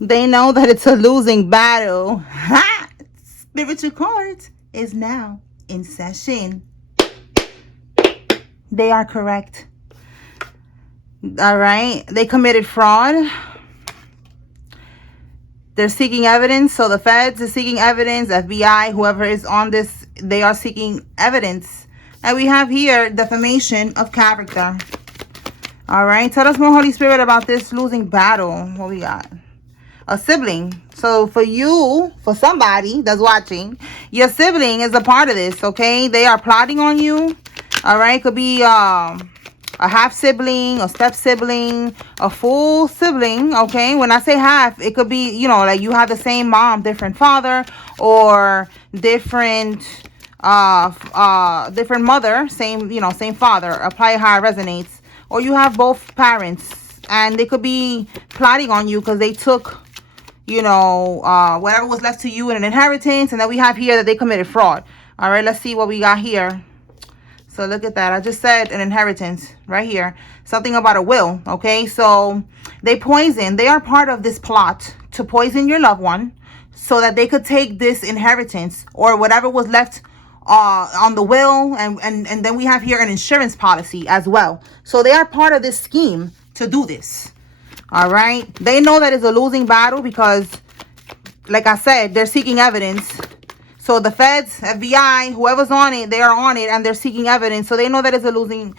They know that it's a losing battle. Ha! Spiritual cards is now in session. They are correct. All right. They committed fraud. They're seeking evidence. So the feds is seeking evidence. FBI, whoever is on this, they are seeking evidence. And we have here defamation of character. All right. Tell us more, Holy Spirit, about this losing battle. What we got? A sibling. So for you, for somebody that's watching, your sibling is a part of this, okay? They are plotting on you. All right. Could be a half sibling, a step sibling, a full sibling, okay? When I say half, it could be, you know, like you have the same mom, different father, or different different mother, same, you know, same father. Apply how it resonates. Or you have both parents, and they could be plotting on you because they took, you know, whatever was left to you in an inheritance. And then we have here that they committed fraud. All right, let's see what we got here. So look at that. I just said an inheritance right here. Something about a will. Okay, so they poison. They are part of this plot to poison your loved one so that they could take this inheritance or whatever was left on the will. And then we have here an insurance policy as well. So they are part of this scheme to do this. All right. They know that it's a losing battle because, like I said, they're seeking evidence. So the feds, FBI, whoever's on it, they are on it and they're seeking evidence. So they know that it's a losing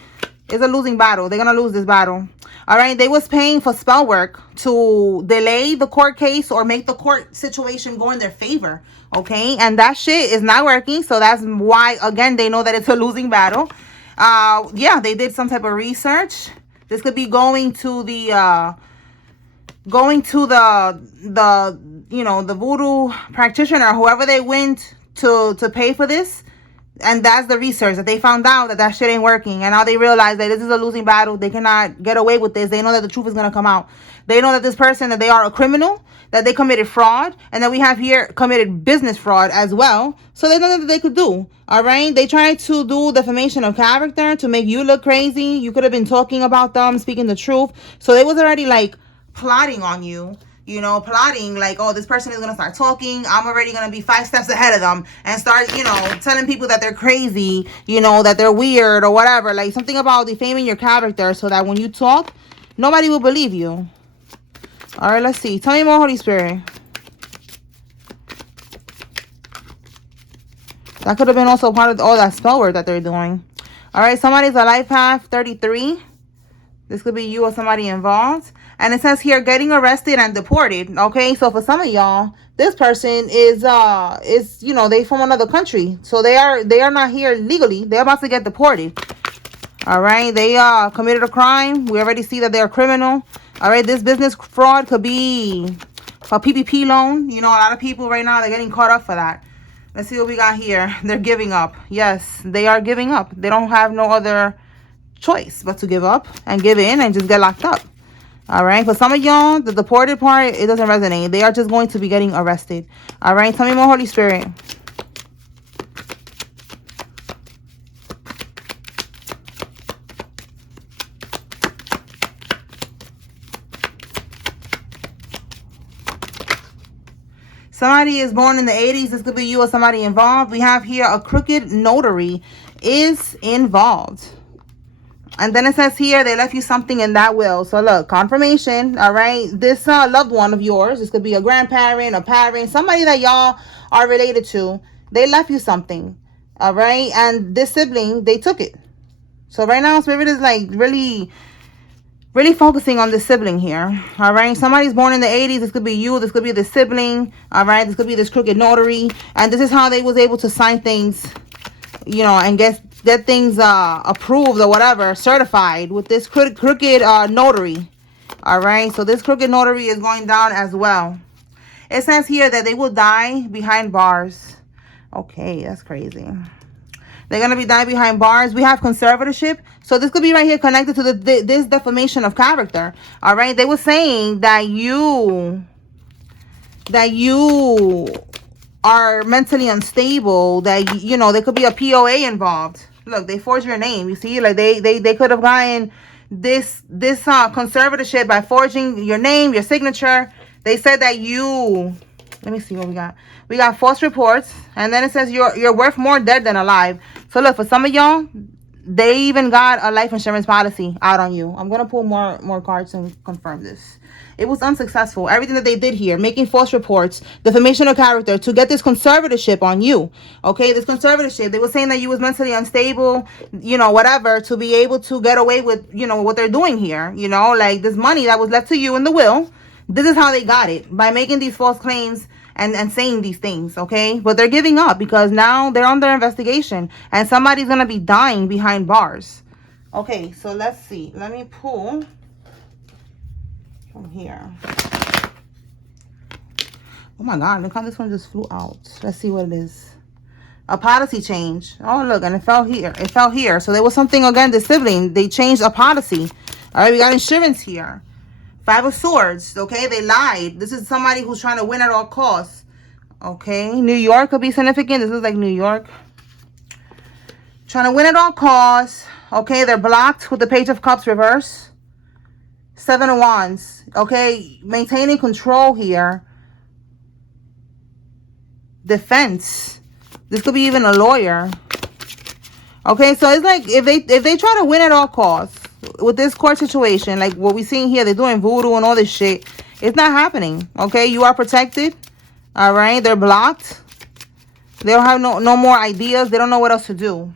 battle. They're going to lose this battle. All right. They was paying for spell work to delay the court case or make the court situation go in their favor. Okay. And that shit is not working. So that's why, again, they know that it's a losing battle. Yeah, they did some type of research. This could be going to the you know, the voodoo practitioner, whoever they went to pay for this. And that's the research that they found out that shit ain't working. And now they realize that this is a losing battle. They cannot get away with this. They know that the truth is going to come out. They know that this person, that they are a criminal, that they committed fraud. And then we have here committed business fraud as well. So there's nothing that they could do. All right. They tried to do defamation of character to make you look crazy. You could have been talking about them, speaking the truth. So they was already like plotting on you. You know, plotting like, oh, this person is going to start talking. I'm already going to be 5 steps ahead of them and start, you know, telling people that they're crazy, you know, that they're weird or whatever. Like something about defaming your character so that when you talk, nobody will believe you. All right, let's see. Tell me more, Holy Spirit. That could have been also part of all that spell work that they're doing. All right, somebody's a life path 33. This could be you or somebody involved. And it says here, getting arrested and deported. Okay, so for some of y'all, this person is you know, they from another country. So they are not here legally. They're about to get deported. All right, they committed a crime. We already see that they're a criminal. All right, this business fraud could be a PPP loan. You know, a lot of people right now, they're getting caught up for that. Let's see what we got here. They're giving up. Yes, they are giving up. They don't have no other choice but to give up and give in and just get locked up. All right, for some of y'all, the deported part, it doesn't resonate. They are just going to be getting arrested. All right, tell me more, Holy Spirit. Somebody is born in the 80s. This could be you or somebody involved. We have here a crooked notary is involved. And then it says here, they left you something in that will. So look, confirmation. All right. This loved one of yours, this could be a grandparent, a parent, somebody that y'all are related to. They left you something. All right. And this sibling, they took it. So right now, Spirit is like really focusing on this sibling here. All right. Somebody's born in the 80s. This could be you. This could be the sibling. All right. This could be this crooked notary. And this is how they was able to sign things, you know, and get things approved or whatever, certified with this crooked notary. All right, so this crooked notary is going down as well. It says here that they will die behind bars. Okay, that's crazy. They're going to be dying behind bars. We have conservatorship. So this could be right here connected to this defamation of character. All right, they were saying that you are mentally unstable, that, you know, there could be a POA involved. Look, they forged your name. You see, like they could have gotten this conservatorship by forging your name, your signature. They said that you, let me see what we got. We got false reports, and then it says you're worth more dead than alive. So look, for some of y'all, they even got a life insurance policy out on you. I'm gonna pull more cards and confirm this. It was unsuccessful. Everything that they did here, making false reports, defamation of character, to get this conservatorship on you. Okay, this conservatorship. They were saying that you was mentally unstable, you know, whatever, to be able to get away with, you know, what they're doing here. You know, like this money that was left to you in the will. This is how they got it, by making these false claims and saying these things, okay? But they're giving up because now they're under investigation and somebody's going to be dying behind bars. Okay, so let's see. Let me pull from here. Oh my God, look how this one just flew out. Let's see what it is. A policy change. Oh, look, and it fell here. It fell here. So there was something, again, the sibling. They changed a policy. All right, we got insurance here. 5 of Swords, okay? They lied. This is somebody who's trying to win at all costs. Okay, New York could be significant. This is like New York. Trying to win at all costs. Okay, they're blocked with the Page of Cups reverse. 7 of Wands. Okay, maintaining control here. Defense. This could be even a lawyer. Okay, so it's like if they try to win at all costs with this court situation, like what we're seeing here, they're doing voodoo and all this shit. It's not happening. Okay, you are protected. All right, they're blocked. They don't have no more ideas. They don't know what else to do.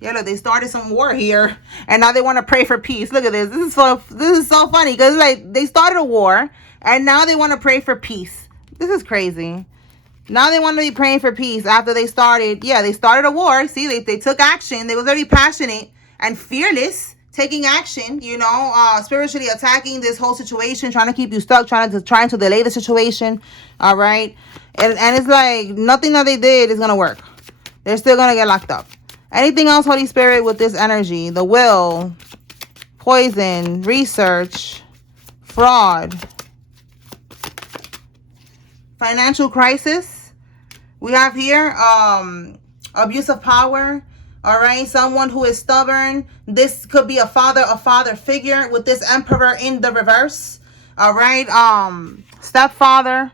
Yeah, look, they started some war here, and now they want to pray for peace. Look at this. This is so funny because like they started a war, and now they want to pray for peace. This is crazy. Now they want to be praying for peace after they started. Yeah, they started a war. See, they took action. They were very passionate and fearless, taking action, you know, spiritually attacking this whole situation, trying to keep you stuck, trying to delay the situation. All right. And it's like nothing that they did is going to work. They're still going to get locked up. Anything else, Holy Spirit, with this energy? The will, poison, research, fraud, financial crisis. We have here abuse of power. All right, someone who is stubborn. This could be a father figure with this Emperor in the reverse. All right, stepfather.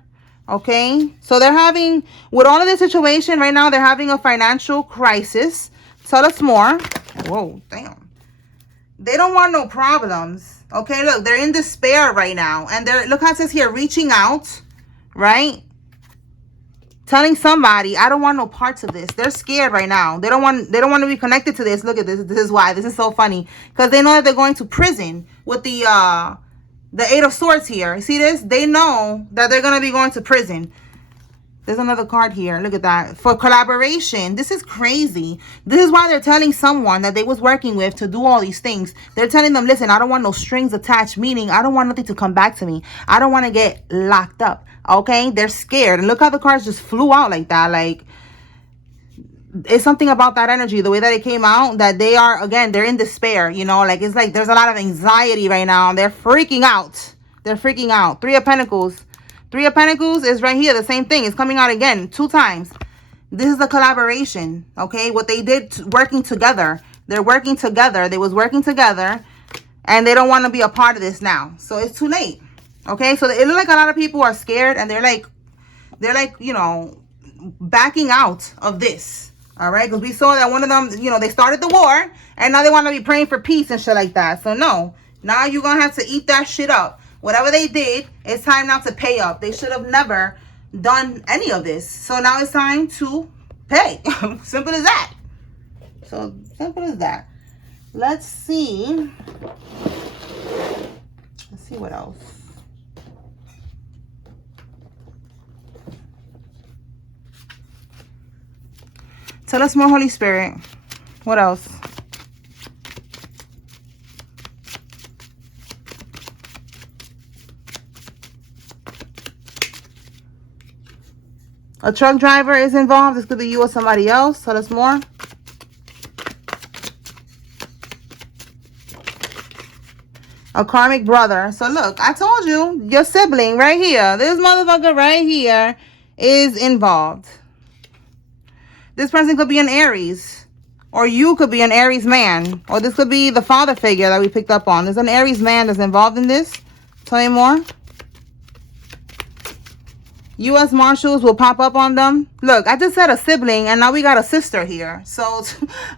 Okay, so they're having, with all of this situation right now, they're having a financial crisis. Tell us more. Whoa, damn. They don't want no problems. Okay, look, they're in despair right now, and they're, look how it says here, reaching out, right? Telling somebody, I don't want no parts of this. They're scared right now. They don't want to be connected to this. Look at this. This is why. This is so funny. Because they know that they're going to prison with the 8 of Swords here. You see this? They know that they're going to be going to prison. There's another card here. Look at that. For collaboration. This is crazy. This is why they're telling someone that they was working with to do all these things. They're telling them, listen, I don't want no strings attached. Meaning, I don't want nothing to come back to me. I don't want to get locked up. Okay, they're scared. And look how the cards just flew out like that. Like, it's something about that energy, the way that it came out, that they are, again, they're in despair, you know, like it's like there's a lot of anxiety right now. They're freaking out. They're freaking out. 3 of Pentacles. 3 of Pentacles is right here. The same thing. It's coming out again 2 times. This is the collaboration. Okay, what they did, working together. They're working together. They was working together, and they don't want to be a part of this now. So it's too late. Okay, so it looks like a lot of people are scared, and they're like, you know, backing out of this. All right, because we saw that one of them, you know, they started the war, and now they want to be praying for peace and shit like that. So no, now you're gonna have to eat that shit up. Whatever they did, it's time now to pay up. They should have never done any of this. So now it's time to pay. Simple as that. So simple as that. Let's see. Let's see what else. Tell us more, Holy Spirit. What else? A truck driver is involved. This could be you or somebody else. Tell us more. A karmic brother. So look, I told you, your sibling right here. This motherfucker right here is involved. This person could be an Aries, or you could be an Aries man, or this could be the father figure that we picked up on. There's an Aries man that's involved in this. Tell me more. U.S. Marshals will pop up on them. Look, I just said a sibling, and now we got a sister here. So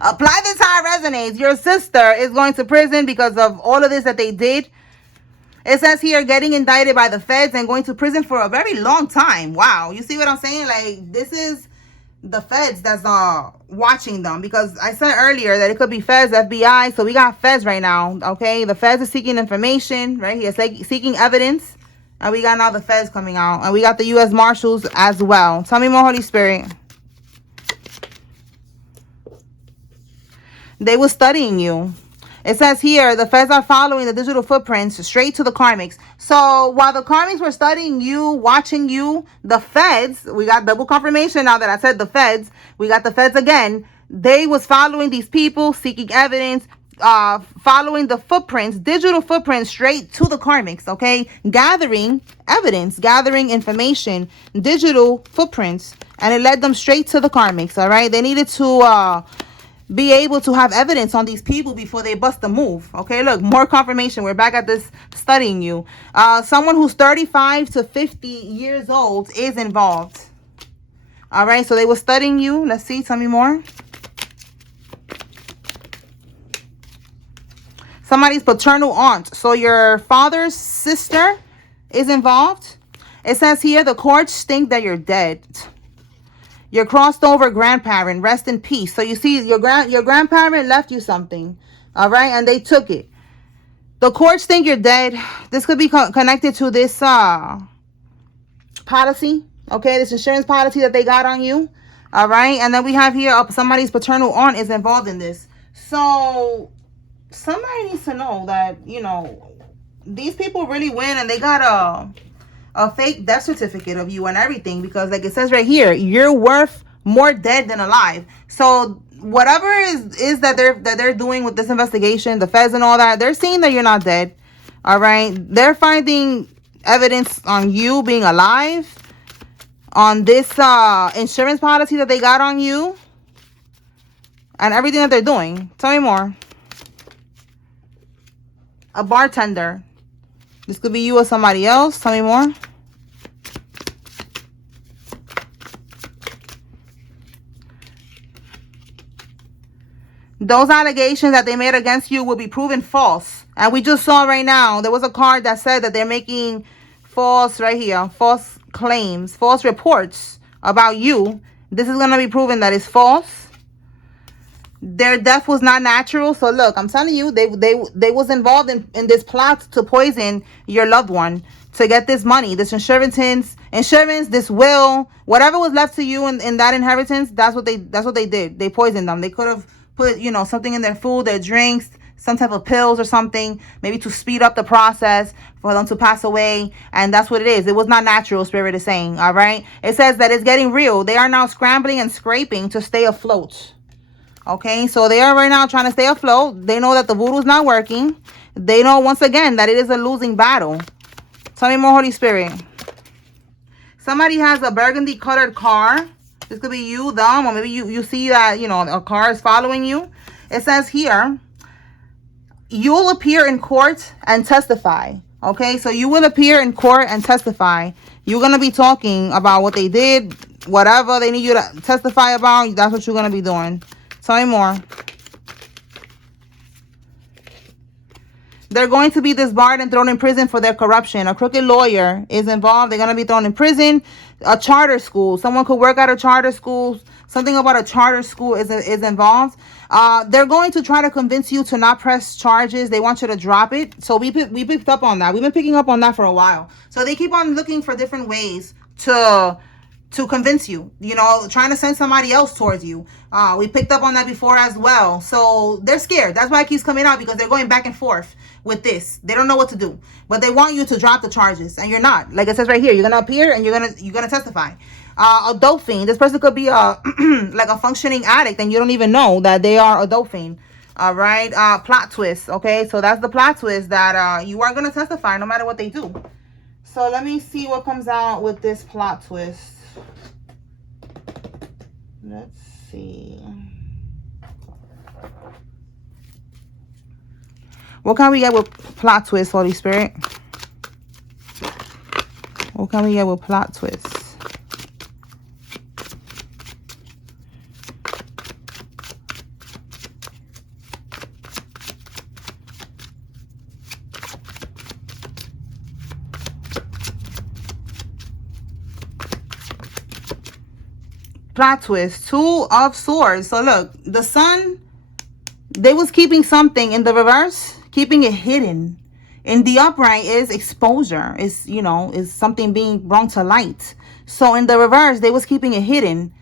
apply this high resonates. Your sister is going to prison because of all of this that they did. It says here, getting indicted by the feds and going to prison for a very long time. Wow. You see what I'm saying? Like, this is the feds that's watching them, because I said earlier that it could be feds, FBI. So we got feds right now. Okay. The feds are seeking information right here, seeking evidence. And we got now the feds coming out. And we got the U.S. Marshals as well. Tell me more, Holy Spirit. They were studying you. It says here, the feds are following the digital footprints straight to the karmics. So while the karmics were studying you, watching you, the feds, we got double confirmation now that I said the feds. We got the feds again. They was following these people, seeking evidence, following the footprints, digital footprints straight to the karmics, okay? Gathering evidence, gathering information, digital footprints, and it led them straight to the karmics, all right? They needed to be able to have evidence on these people before they bust the move. Okay, look, more confirmation. We're back at this studying you. Someone who's 35 to 50 years old is involved. All right, so they were studying you. Let's see, tell me more. Somebody's paternal aunt. So your father's sister is involved. It says here, the courts think that you're dead. Your crossed over grandparent, rest in peace. So you see, your grandparent left you something, all right, and they took it. The courts think you're dead. This could be connected to this policy, okay, this insurance policy that they got on you, all right. And then we have here somebody's paternal aunt is involved in this. So somebody needs to know that, you know, these people really win, and they got a fake death certificate of you and everything, because like it says right here, you're worth more dead than alive. So whatever is that they're doing with this investigation, the feds and all that, they're seeing that you're not dead. All right, they're finding evidence on you being alive, on this insurance policy that they got on you, and everything that they're doing. Tell me more. A bartender. This could be you or somebody else. Tell me more. Those allegations that they made against you will be proven false. And we just saw right now, there was a card that said that they're making false, right here, false claims, false reports about you. This is going to be proven that it's false. Their death was not natural. So look, I'm telling you, they was involved in this plot to poison your loved one, to get this money, this insurance, this will, whatever was left to you in that inheritance. That's what they did. They poisoned them. They could have put, you know, something in their food, their drinks, some type of pills or something, maybe to speed up the process for them to pass away. And that's what it is. It was not natural, Spirit is saying. All right. It says that it's getting real. They are now scrambling and scraping to stay afloat. Okay, so they are right now trying to stay afloat. They know that the voodoo is not working. They know, once again, that it is a losing battle. Tell me more, Holy Spirit. Somebody has a burgundy colored car. This could be you, them, or maybe you see that, you know, a car is following you. It says here, you'll appear in court and testify. Okay, so you will appear in court and testify. You're going to be talking about what they did, whatever they need you to testify about. That's what you're going to be doing. Tell me more. They're going to be disbarred and thrown in prison for their corruption. A crooked lawyer is involved. They're going to be thrown in prison. A charter school. Someone could work at a charter school. Something about a charter school is involved. They're going to try to convince you to not press charges. They want you to drop it. So we picked up on that. We've been picking up on that for a while. So they keep on looking for different ways to convince you, you know, trying to send somebody else towards you. We picked up on that before as well. So they're scared. That's why it keeps coming out, because they're going back and forth with this. They don't know what to do, but they want you to drop the charges, and you're not. Like it says right here, you're gonna appear and you're gonna testify. A dope fiend. This person could be a like a functioning addict, and you don't even know that they are a dope fiend. All right. Plot twist. Okay, so that's the plot twist, that you are gonna testify no matter what they do. So let me see what comes out with this plot twist. Let's see. What can we get with plot twist, Holy Spirit? What can we get with plot twist? Plot twist. Two of Swords. So look, the Sun, they was keeping something in the reverse, keeping it hidden. In the upright is exposure. Is, you know, is something being brought to light. So in the reverse, they was keeping it hidden.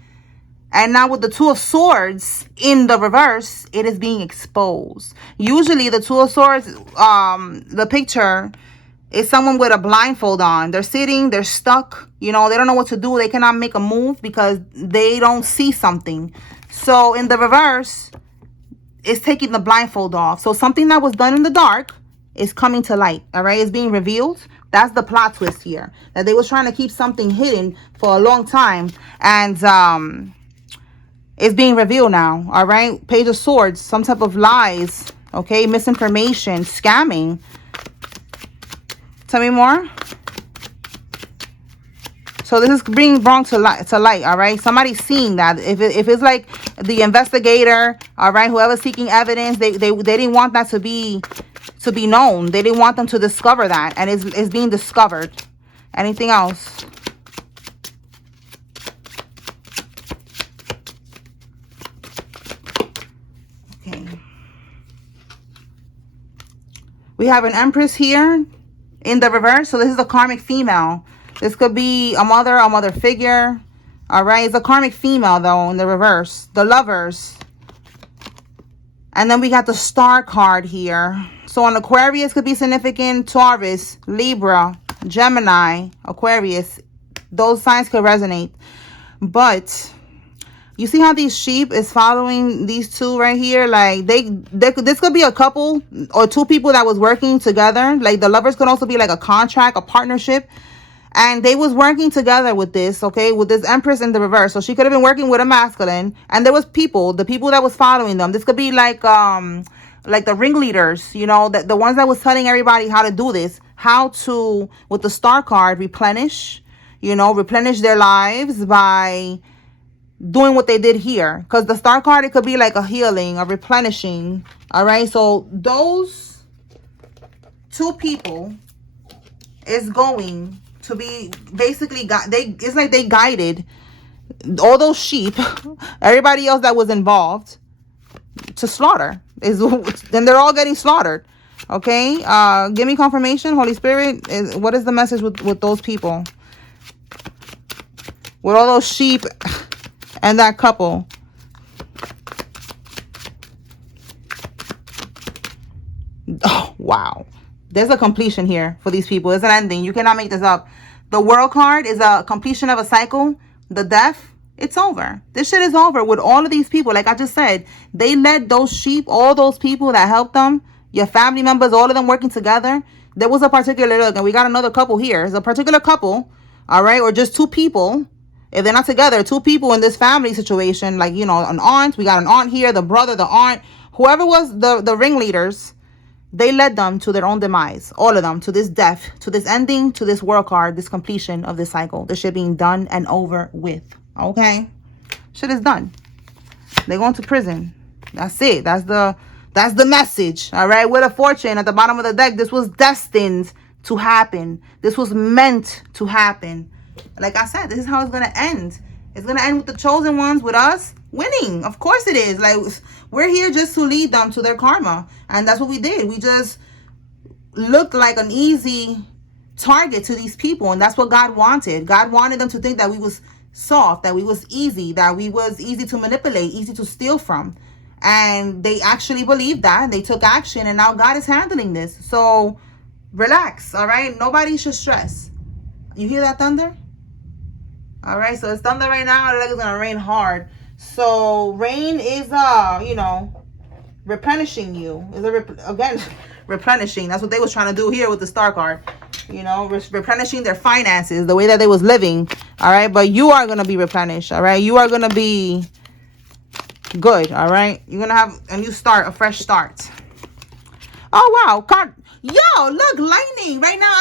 And now with the Two of Swords in the reverse, it is being exposed. Usually the Two of Swords, the picture is someone with a blindfold on. They're sitting, they're stuck, you know, they don't know what to do. They cannot make a move because they don't see something. So in the reverse, it's taking the blindfold off. So something that was done in the dark is coming to light, all right? It's being revealed. That's the plot twist here. That they was trying to keep something hidden for a long time. And, it's being revealed now, all right? Page of Swords, some type of lies, okay? Misinformation, scamming. Tell me more. So this is being brought to light, all right? Somebody's seeing that. If it's like the investigator, all right, whoever's seeking evidence, they didn't want that to be known. They didn't want them to discover that, and it's being discovered. Anything else? We have an Empress here in the reverse. So this is a karmic female. This could be a mother figure. All right. It's a karmic female, though, in the reverse. The Lovers. And then we got the Star card here. So an Aquarius could be significant. Taurus, Libra, Gemini, Aquarius. Those signs could resonate. But you see how these sheep is following these two right here? Like this could be a couple or two people that was working together. Like the Lovers could also be like a contract, a partnership. And they was working together with this, okay, with this Empress in the reverse. So she could have been working with a masculine. And there was people, the people that was following them. This could be like the ringleaders, you know, the ones that was telling everybody how to do this. How to, with the Star card, replenish, you know, replenish their lives by doing what they did here. Because the Star card, it could be like a healing, a replenishing. All right. So those two people is going to be basically it's like they guided all those sheep, everybody else that was involved, to slaughter. Then they're all getting slaughtered. Okay. Give me confirmation, Holy Spirit. What is the message with those people? With all those sheep and that couple. Oh, wow. There's a completion here for these people. It's an ending. You cannot make this up. The World card is a completion of a cycle. The Death, it's over. This shit is over with all of these people. Like I just said, they led those sheep, all those people that helped them, your family members, all of them working together. There was a particular, look, and we got another couple here. It's a particular couple, all right, or just two people. If they're not together, two people in this family situation, like, you know, an aunt, we got an aunt here, the brother, the aunt, whoever was the ringleaders, they led them to their own demise, all of them, to this death, to this ending, to this World card, this completion of this cycle. This shit being done and over with, okay? Shit is done. They're going to prison. That's it. That's the message, all right? With a Fortune at the bottom of the deck, this was destined to happen. This was meant to happen. Like I said, this is how it's going to end. It's going to end with the chosen ones, with us winning. Of course it is. Like, we're here just to lead them to their karma. And that's what we did. We just looked like an easy target to these people. And that's what God wanted. God wanted them to think that we was soft, that we was easy, that we was easy to manipulate, easy to steal from. And they actually believed that. They took action. And now God is handling this. So relax, all right? Nobody should stress. You hear that thunder? All right, so it's thunder right now. Like it's gonna rain hard. So rain is you know, replenishing you. Is again replenishing. That's what they was trying to do here with the Star card. You know, replenishing their finances, the way that they was living. All right, but you are gonna be replenished. All right, you are gonna be good. All right, you're gonna have a new start, a fresh start. Oh wow, card. Yo, look, lightning right now.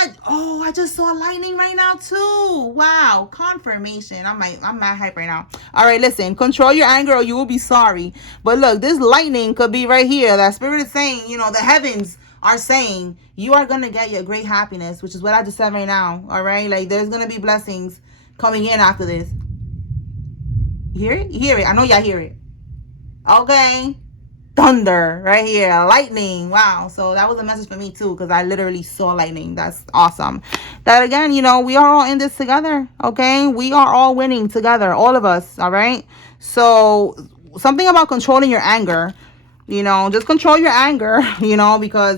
I just saw lightning right now too. Wow, confirmation. I'm mad hype right now. All right, listen, control your anger or you will be sorry. But look, this lightning could be right here. That spirit is saying, you know, the heavens are saying you are going to get your great happiness, which is what I just said right now. All right, like there's going to be blessings coming in after this. Hear it? You hear it. I know y'all hear it. Okay. Thunder right here. Lightning. Wow. So that was a message for me too, because I literally saw lightning. That's awesome. That again, you know, we are all in this together. Okay. We are all winning together. All of us. All right. So something about controlling your anger. You know, just control your anger, you know, because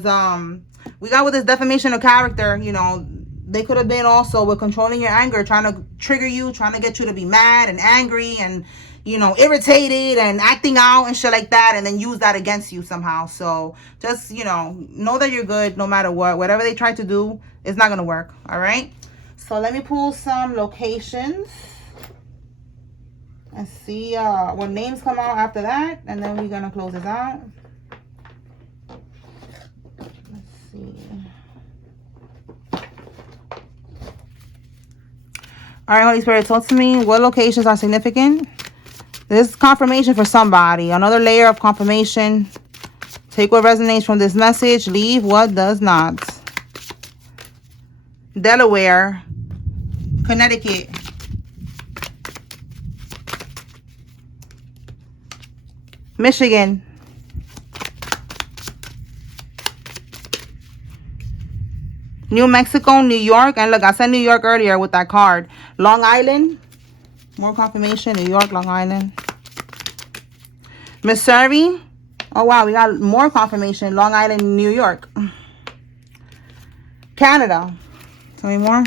we got with this defamation of character, you know, they could have been also with controlling your anger, trying to trigger you, trying to get you to be mad and angry and, you know, irritated and acting out and shit like that, and then use that against you somehow. So just, you know that you're good no matter what. Whatever they try to do, it's not going to work. All right. So let me pull some locations and see what names come out after that, and then we're gonna close this out. Let's see. All right, Holy Spirit, talk to me. What locations are significant? This is confirmation for somebody. Another layer of confirmation. Take what resonates from this message. Leave what does not. Delaware, Connecticut, Michigan, New Mexico, New York, and look, I said New York earlier with that card. Long Island, more confirmation, New York, Long Island. Missouri, oh wow, we got more confirmation, Long Island, New York. Canada, tell me more.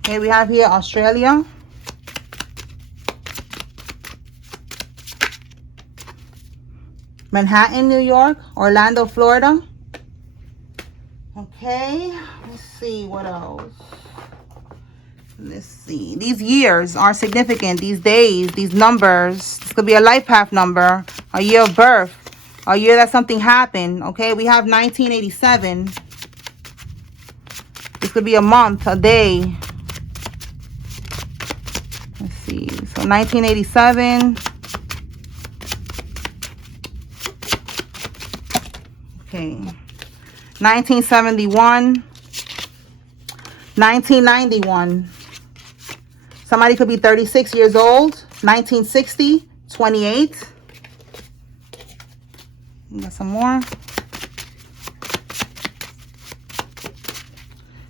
Okay, we have here Australia. Manhattan, New York. Orlando, Florida. Okay, let's see what else. Let's see. These years are significant. These days, these numbers. This could be a life path number, a year of birth, a year that something happened. Okay, we have 1987. This could be a month, a day. Let's see. So 1987. Okay. 1971. 1991. Somebody could be 36 years old. 1960. 28. We got some more.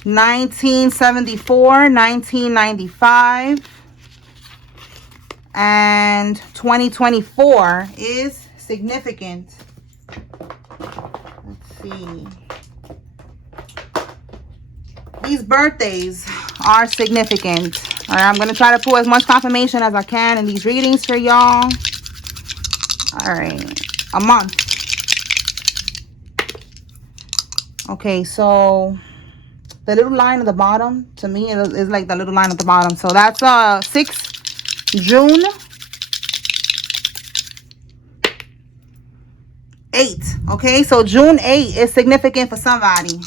1974. 1995. And 2024 is significant. Let's see. These birthdays are significant. All right, I'm going to try to pull as much confirmation as I can in these readings for y'all. All right, a month. Okay, so the little line at the bottom, to me, it is like the little line at the bottom. So that's 6 June 8. Okay, so June 8 is significant for somebody.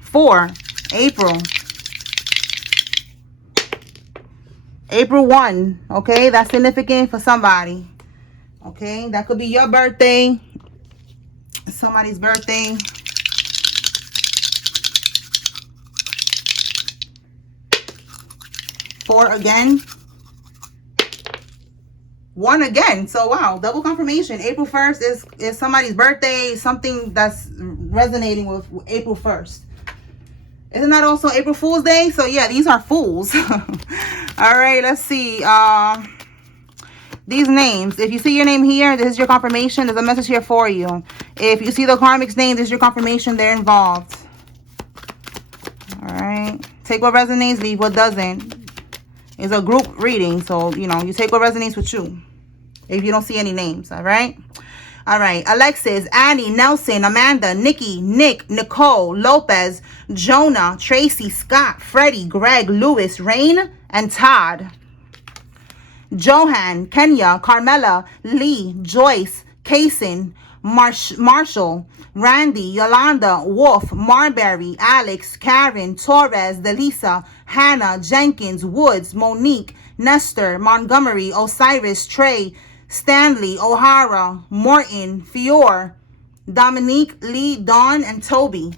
4, April. April 1. Okay, that's significant for somebody. Okay, that could be your birthday, somebody's birthday. 4 again. 1 again. So wow, double confirmation. April 1st is somebody's birthday, something that's resonating with April 1st. Isn't that also April Fool's Day? So yeah, these are fools. All right, let's see. These names. If you see your name here, this is your confirmation. There's a message here for you. If you see the karmic's name, this is your confirmation. They're involved. All right. Take what resonates, leave what doesn't. It's a group reading, so, you know, you take what resonates with you. If you don't see any names, all right? All right. Alexis, Annie, Nelson, Amanda, Nikki, Nick, Nicole, Lopez, Jonah, Tracy, Scott, Freddie, Greg, Lewis, Rain, and Todd. Johan, Kenya, Carmela, Lee, Joyce, Kaysen, Marshall, Randy, Yolanda, Wolf, Marbury, Alex, Karen, Torres, Delisa, Hannah, Jenkins, Woods, Monique, Nestor, Montgomery, Osiris, Trey, Stanley, O'Hara, Morton, Fior, Dominique, Lee, Dawn, and Toby.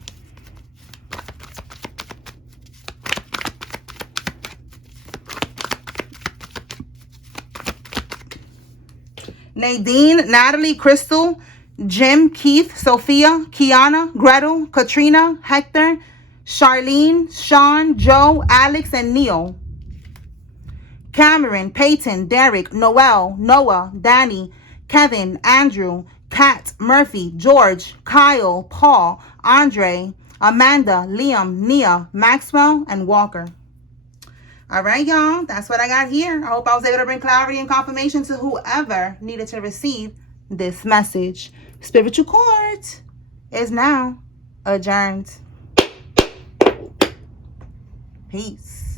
Nadine, Natalie, Crystal, Jim, Keith, Sophia, Kiana, Gretel, Katrina, Hector, Charlene, Sean, Joe, Alex, and Neil. Cameron, Peyton, Derek, Noel, Noah, Danny, Kevin, Andrew, Kat, Murphy, George, Kyle, Paul, Andre, Amanda, Liam, Nia, Maxwell, and Walker. All right, y'all. That's what I got here. I hope I was able to bring clarity and confirmation to whoever needed to receive this message. Spiritual court is now adjourned. Peace.